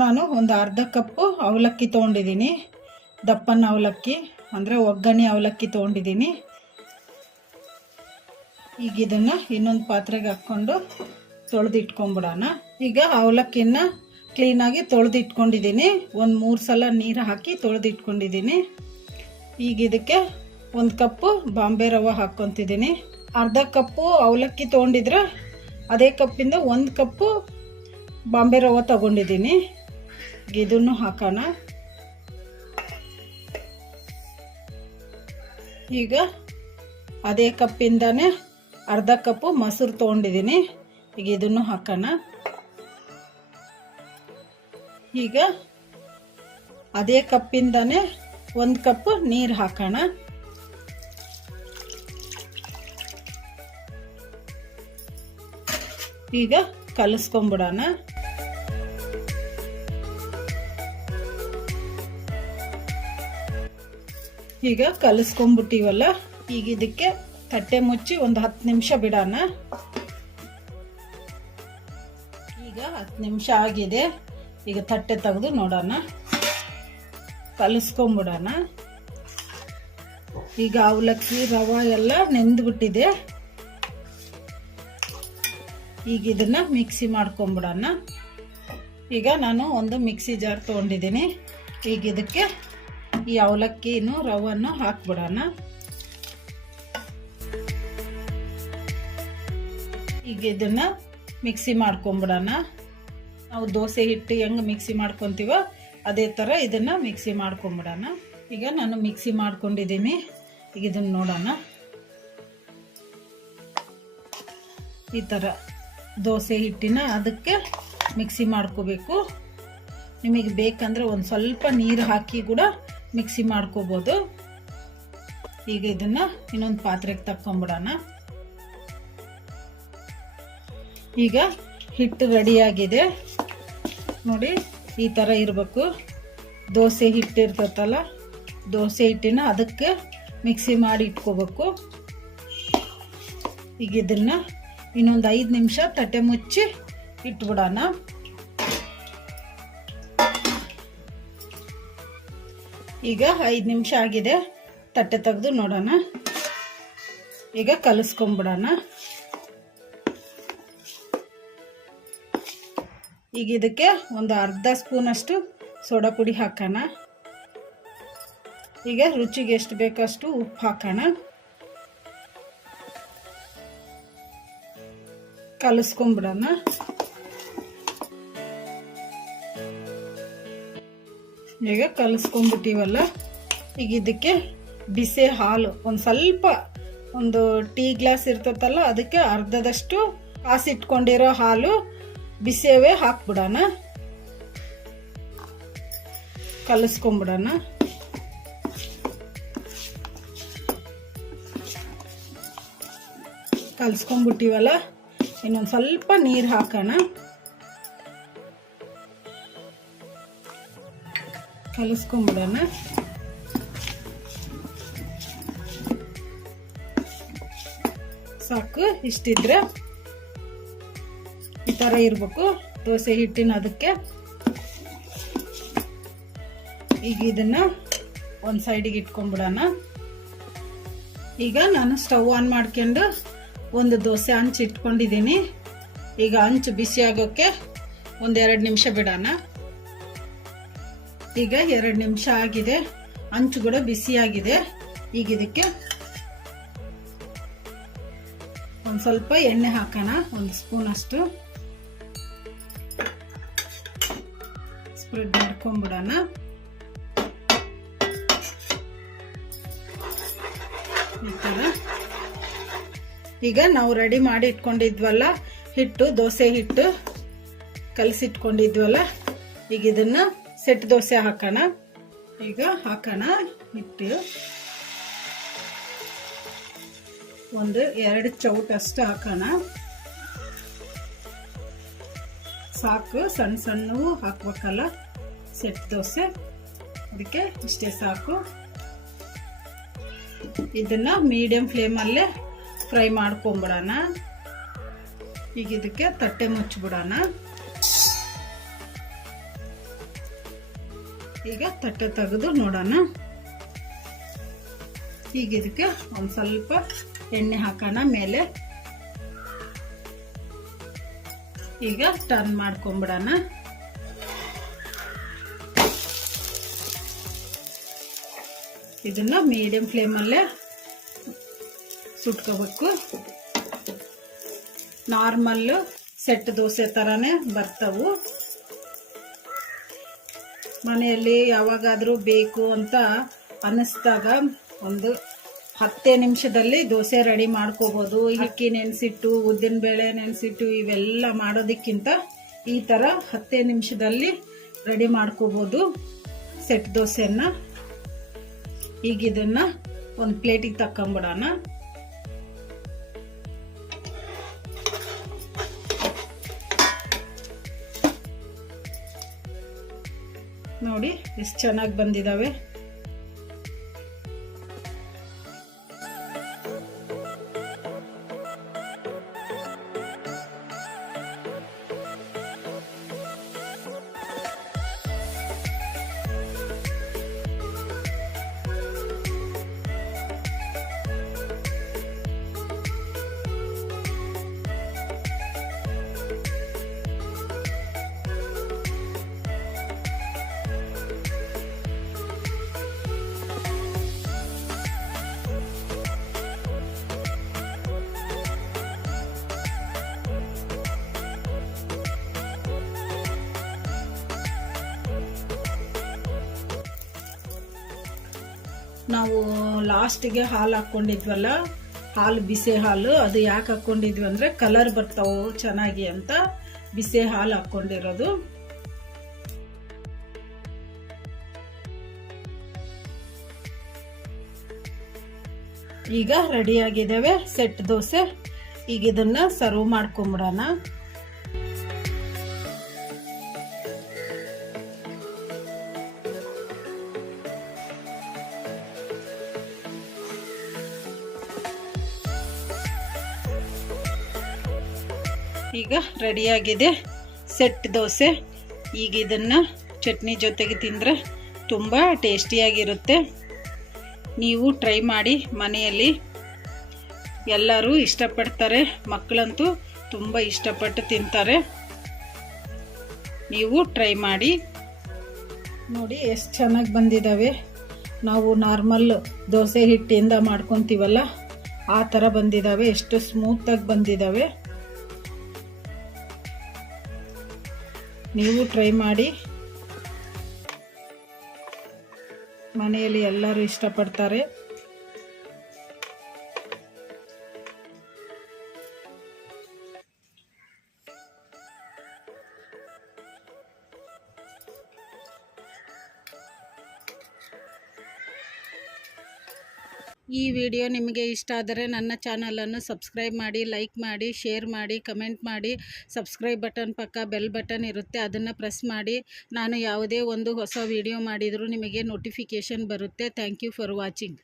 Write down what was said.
ನಾನು ಒಂದು ಅರ್ಧ ಕಪ್ಪು ಅವಲಕ್ಕಿ ತೊಗೊಂಡಿದ್ದೀನಿ. ದಪ್ಪನ ಅವಲಕ್ಕಿ ಅಂದರೆ ಒಗ್ಗರಣೆ ಅವಲಕ್ಕಿ ತೊಗೊಂಡಿದ್ದೀನಿ. ಈಗ ಇದನ್ನು ಇನ್ನೊಂದು ಪಾತ್ರೆಗೆ ಹಾಕ್ಕೊಂಡು ತೊಳೆದಿಟ್ಕೊಂಬಿಡೋಣ. ಈಗ ಅವಲಕ್ಕಿನ ಕ್ಲೀನಾಗಿ ತೊಳೆದಿಟ್ಕೊಂಡಿದ್ದೀನಿ. ಒಂದು 3 ಸಲ ನೀರು ಹಾಕಿ ತೊಳೆದಿಟ್ಕೊಂಡಿದ್ದೀನಿ. ಈಗ ಇದಕ್ಕೆ 1 ಕಪ್ಪು ಬಾಂಬೆ ರವೆ ಹಾಕ್ಕೊತಿದ್ದೀನಿ. ಅರ್ಧ ಕಪ್ಪು ಅವಲಕ್ಕಿ ತೊಗೊಂಡಿದ್ರೆ ಅದೇ ಕಪ್ಪಿಂದ 1 ಕಪ್ಪು ಬಾಂಬೆ ರವೆ ತಗೊಂಡಿದ್ದೀನಿ. ಇದನ್ನು ಹಾಕೋಣ. ಈಗ ಅದೇ ಕಪ್ಪಿಂದಾನೆ ಅರ್ಧ ಕಪ್ಪು ಮೊಸರು ತೊಗೊಂಡಿದ್ದೀನಿ. ಈಗ ಇದನ್ನು ಹಾಕೋಣ. ಈಗ ಅದೇ ಕಪ್ಪಿಂದಾನೆ 1 ಕಪ್ ನೀರು ಹಾಕೋಣ. ಈಗ ಕಲಿಸ್ಕೊಂಬಿಡೋಣ. ಈಗ ಕಲಿಸ್ಕೊಂಬಿಟ್ಟಿವಲ್ಲ, ಈಗ ಇದಕ್ಕೆ ತಟ್ಟೆ ಮುಚ್ಚಿ ಒಂದು 10 ನಿಮಿಷ ಬಿಡೋಣ. ಈಗ 10 ನಿಮಿಷ ಆಗಿದೆ. ಈಗ ತಟ್ಟೆ ತೆಗೆದು ನೋಡೋಣ. ಕಲಿಸ್ಕೊಂಬಿಡೋಣ. ಈಗ ಅವಲಕ್ಕಿ ರವೆ ಎಲ್ಲ ನೆಂದ್ಬಿಟ್ಟಿದೆ. ಈಗ ಇದನ್ನ ಮಿಕ್ಸಿ ಮಾಡ್ಕೊಂಬಿಡೋಣ. ಈಗ ನಾನು ಒಂದು ಮಿಕ್ಸಿ ಜಾರ್ ತೊಗೊಂಡಿದ್ದೀನಿ. ಈಗ ಇದಕ್ಕೆ ಈ ಅವಲಕ್ಕಿನೂ ರವನ್ನು ಹಾಕ್ಬಿಡೋಣ. ಈಗ ಇದನ್ನ ಮಿಕ್ಸಿ ಮಾಡ್ಕೊಂಬಿಡೋಣ. ನಾವು ದೋಸೆ ಹಿಟ್ಟು ಹೆಂಗೆ ಮಿಕ್ಸಿ ಮಾಡ್ಕೊತೀವೋ ಅದೇ ಥರ ಇದನ್ನ ಮಿಕ್ಸಿ ಮಾಡ್ಕೊಂಬಿಡೋಣ. ಈಗ ನಾನು ಮಿಕ್ಸಿ ಮಾಡ್ಕೊಂಡಿದ್ದೀನಿ. ಈಗ ಇದನ್ನ ನೋಡೋಣ. ಈ ಥರ ದೋಸೆ ಹಿಟ್ಟಿನ ಅದಕ್ಕೆ ಮಿಕ್ಸಿ ಮಾಡ್ಕೋಬೇಕು. ನಿಮಗೆ ಬೇಕಂದ್ರೆ ಒಂದು ಸ್ವಲ್ಪ ನೀರು ಹಾಕಿ ಕೂಡ ಮಿಕ್ಸಿ ಮಾಡ್ಕೋಬೋದು. ಈಗ ಇದನ್ನ ಇನ್ನೊಂದು ಪಾತ್ರೆಗೆ ತಕ್ಕೊಂಬಿಡೋಣ. ಈಗ ಹಿಟ್ಟು ರೆಡಿಯಾಗಿದೆ ನೋಡಿ. ಈ ಥರ ಇರಬೇಕು. ದೋಸೆ ಹಿಟ್ಟು ಇರ್ತೈತಲ್ಲ, ದೋಸೆ ಹಿಟ್ಟಿನ ಅದಕ್ಕೆ ಮಿಕ್ಸಿ ಮಾಡಿ ಇಟ್ಕೋಬೇಕು. ಈಗ ಇದನ್ನ ಇನ್ನೊಂದು 5 ನಿಮಿಷ ತಟ್ಟೆ ಮುಚ್ಚಿ ಇಟ್ಬಿಡೋಣ. ಈಗ 5 ನಿಮಿಷ ಆಗಿದೆ. ತಟ್ಟೆ ತೆಗೆದು ನೋಡೋಣ. ಈಗ ಕಲಿಸ್ಕೊಂಬಿಡೋಣ. ಈಗ ಇದಕ್ಕೆ ಒಂದು ಅರ್ಧ ಸ್ಪೂನಷ್ಟು ಸೋಡಾ ಪುಡಿ ಹಾಕೋಣ. ಈಗ ರುಚಿಗೆ ಎಷ್ಟು ಬೇಕಷ್ಟು ಉಪ್ಪು ಹಾಕೋಣ. ಕಲಿಸ್ಕೊಂಬಿಡೋಣ. ಈಗ ಕಲಿಸ್ಕೊಂಡ್ಬಿಟ್ಟಿವಲ್ಲ, ಈಗ ಇದಕ್ಕೆ ಬಿಸಿ ಹಾಲು ಒಂದು ಸ್ವಲ್ಪ, ಒಂದು ಟೀ ಗ್ಲಾಸ್ ಇರ್ತೈತಲ್ಲ ಅದಕ್ಕೆ ಅರ್ಧದಷ್ಟು ಕಾಸಿಟ್ಕೊಂಡಿರೋ ಹಾಲು ಬಿಸಿಯವೇ ಹಾಕ್ಬಿಡೋಣ. ಕಲಿಸ್ಕೊಂಬಿಡೋಣ. ಕಲಿಸ್ಕೊಂಡ್ಬಿಟ್ಟಿವಲ್ಲ, ಇನ್ನೊಂದು ಸ್ವಲ್ಪ ನೀರು ಹಾಕೋಣ. ಕಲಿಸ್ಕೊಂಬಿಡೋಣ. ಸಾಕು, ಇಷ್ಟಿದ್ರೆ ಈ ಥರ ಇರಬೇಕು ದೋಸೆ ಹಿಟ್ಟಿನ ಅದಕ್ಕೆ. ಈಗ ಇದನ್ನ ಒಂದು ಸೈಡಿಗೆ ಇಟ್ಕೊಂಡ್ಬಿಡೋಣ. ಈಗ ನಾನು ಸ್ಟವ್ ಆನ್ ಮಾಡ್ಕೊಂಡು ಒಂದು ದೋಸೆ ಹಂಚು ಇಟ್ಕೊಂಡಿದ್ದೀನಿ. ಈಗ ಹಂಚು ಬಿಸಿ ಆಗೋಕ್ಕೆ ಒಂದು 2 ನಿಮಿಷ ಬಿಡೋಣ. ಈಗ 2 ನಿಮಿಷ ಆಗಿದೆ. ಹಂಚು ಕೂಡ ಬಿಸಿಯಾಗಿದೆ. ಈಗ ಇದಕ್ಕೆ ಒಂದು ಸ್ವಲ್ಪ ಎಣ್ಣೆ ಹಾಕೋಣ. 1 ಸ್ಪೂನ್ ಅಷ್ಟು ಸ್ಪ್ರೆಡ್ ಮಾಡ್ಕೊಂಡ್ಬಿಡೋಣ. ಈ ಥರ ಈಗ ನಾವು ರೆಡಿ ಮಾಡಿ ಇಟ್ಕೊಂಡಿದ್ವಲ್ಲ ಹಿಟ್ಟು, ದೋಸೆ ಹಿಟ್ಟು ಕಲಸಿಟ್ಕೊಂಡಿದ್ವಲ್ಲ, ಈಗ ಇದನ್ನ ಸೆಟ್ ದೋಸೆ ಹಾಕೋಣ. ಈಗ ಹಾಕೋಣ ಹಿಟ್ಟು. ಒಂದು 2 ಚೌಟ ಅಷ್ಟು ಹಾಕೋಣ. ಸಾಕು, ಸಣ್ಣ ಸಣ್ಣವು ಹಾಕ್ಬೇಕಲ್ಲ ಸೆಟ್ ದೋಸೆ, ಅದಕ್ಕೆ ಇಷ್ಟೇ ಸಾಕು. ಇದನ್ನು ಮೀಡಿಯಮ್ ಫ್ಲೇಮಲ್ಲೇ ಫ್ರೈ ಮಾಡ್ಕೊಂಬಿಡೋಣ. ಈಗ ಇದಕ್ಕೆ ತಟ್ಟೆ ಮುಚ್ಚಿಬಿಡೋಣ. ಈಗ ತಟ್ಟೆ ತೆಗೆದು ನೋಡೋಣ. ಈಗ ಇದಕ್ಕೆ ಒಂದು ಸ್ವಲ್ಪ ಎಣ್ಣೆ ಹಾಕೋಣ ಮೇಲೆ. ಈಗ ಟರ್ನ್ ಮಾಡ್ಕೊಂಬಿಡೋಣ. ಇದನ್ನ ಮೀಡಿಯಂ ಫ್ಲೇಮಲ್ಲೇ ಸುಟ್ಕೋಬೇಕು. ನಾರ್ಮಲ್ಲು ಸೆಟ್ ದೋಸೆ ಥರನೇ ಬರ್ತವು. ಮನೆಯಲ್ಲಿ ಯಾವಾಗಾದರೂ ಬೇಕು ಅಂತ ಅನ್ನಿಸ್ದಾಗ ಒಂದು 10 ನಿಮಿಷದಲ್ಲಿ ದೋಸೆ ರೆಡಿ ಮಾಡ್ಕೋಬೋದು. ಅಕ್ಕಿ ನೆನೆಸಿಟ್ಟು, ಉದ್ದಿನಬೇಳೆ ನೆನೆಸಿಟ್ಟು ಇವೆಲ್ಲ ಮಾಡೋದಕ್ಕಿಂತ ಈ ಥರ 10 ನಿಮಿಷದಲ್ಲಿ ರೆಡಿ ಮಾಡ್ಕೋಬೋದು ಸೆಟ್ ದೋಸೆಯನ್ನು. ಈಗ ಇದನ್ನು ಒಂದು ಪ್ಲೇಟಿಗೆ ತಕ್ಕೊಂಬಿಡೋಣ. ನೋಡಿ ಎಷ್ಟು ಚೆನ್ನಾಗಿ ಬಂದಿದ್ದಾವೆ. ನಾವು ಲಾಸ್ಟಿಗೆ ಹಾಲು ಹಾಕ್ಕೊಂಡಿದ್ವಲ್ಲ, ಹಾಲು ಬಿಸಿ ಹಾಲು, ಅದು ಯಾಕೆ ಹಾಕ್ಕೊಂಡಿದ್ವಿ ಅಂದರೆ ಕಲರ್ ಬರ್ತಾವೆ ಚೆನ್ನಾಗಿ ಅಂತ ಬಿಸಿ ಹಾಲು ಹಾಕ್ಕೊಂಡಿರೋದು. ಈಗ ರೆಡಿಯಾಗಿದ್ದಾವೆ ಸೆಟ್ ದೋಸೆ. ಈಗ ಇದನ್ನು ಸರ್ವ್ ಮಾಡ್ಕೊಂಬಿಡೋಣ. ಈಗ ರೆಡಿಯಾಗಿದೆ ಸೆಟ್ ದೋಸೆ. ಈಗ ಇದನ್ನು ಚಟ್ನಿ ಜೊತೆಗೆ ತಿಂದರೆ ತುಂಬ ಟೇಸ್ಟಿಯಾಗಿರುತ್ತೆ. ನೀವು ಟ್ರೈ ಮಾಡಿ ಮನೆಯಲ್ಲಿ. ಎಲ್ಲರೂ ಇಷ್ಟಪಡ್ತಾರೆ, ಮಕ್ಕಳಂತೂ ತುಂಬ ಇಷ್ಟಪಟ್ಟು ತಿಂತಾರೆ. ನೀವು ಟ್ರೈ ಮಾಡಿ. ನೋಡಿ ಎಷ್ಟು ಚೆನ್ನಾಗಿ ಬಂದಿದ್ದಾವೆ. ನಾವು ನಾರ್ಮಲ್ ದೋಸೆ ಹಿಟ್ಟಿಂದ ಮಾಡ್ಕೊತೀವಲ್ಲ ಆ ಥರ ಬಂದಿದ್ದಾವೆ. ಎಷ್ಟು ಸ್ಮೂತಾಗಿ ಬಂದಿದ್ದಾವೆ. ನೀವು ಟ್ರೈ ಮಾಡಿ. ಮನೆಯಲ್ಲಿ ಎಲ್ಲರೂ ಇಷ್ಟಪಡ್ತಾರೆ. ಈ ವಿಡಿಯೋ ನಿಮಗೆ ಇಷ್ಟ ಆದರೆ ನನ್ನ ಚಾನಲನ್ನು ಸಬ್ಸ್ಕ್ರೈಬ್ ಮಾಡಿ, ಲೈಕ್ ಮಾಡಿ, ಶೇರ್ ಮಾಡಿ, ಕಮೆಂಟ್ ಮಾಡಿ. ಸಬ್ಸ್ಕ್ರೈಬ್ ಬಟನ್ ಪಕ್ಕ ಬೆಲ್ ಬಟನ್ ಇರುತ್ತೆ, ಅದನ್ನು ಪ್ರೆಸ್ ಮಾಡಿ. ನಾನು ಯಾವುದೇ ಒಂದು ಹೊಸ ವಿಡಿಯೋ ಮಾಡಿದರೂ ನಿಮಗೆ ನೋಟಿಫಿಕೇಷನ್ ಬರುತ್ತೆ. Thank you for watching.